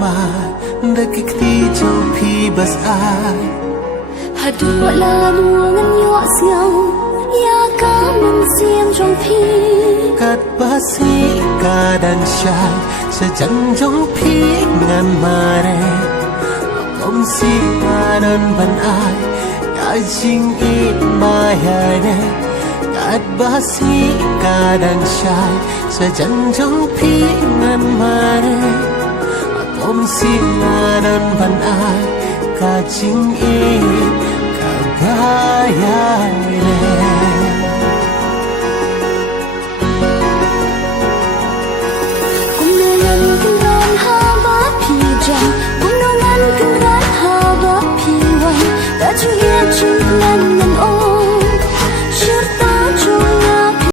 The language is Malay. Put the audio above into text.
Dekik ti châu phi bas ai hadu la luangan yo siang ya ka man siam trong phi kat basi kadang syai sejan trong phi ngan mare kom si anan ban ai ka jing it maya ne kat basi kadang syai sejan trong phi ngan mare om silanan ban ai ka jing e ka gaya ne kunangan kunran ha ba pi jam kunangan kunran ha ba pi wan da chu ye chu